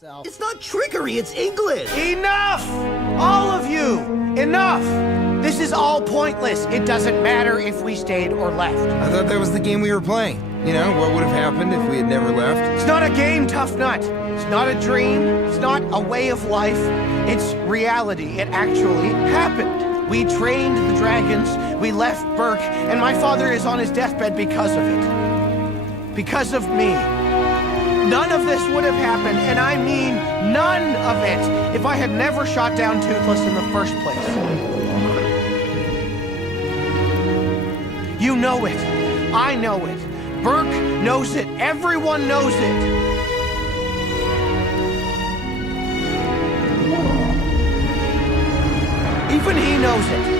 It's not trickery, it's English! Enough! All of you! Enough! This is all pointless. It doesn't matter if we stayed or left. I thought that was the game we were playing. You know, what would have happened if we had never left? It's not a game, Tough Nut. It's not a dream. It's not a way of life. It's reality. It actually happened. We trained the dragons, we left Burke, and my father is on his deathbed because of it. Because of me. None of this would have happened, and I mean none of it, if I had never shot down Toothless in the first place. You know it. I know it. Burke knows it. Everyone knows it. Even he knows it.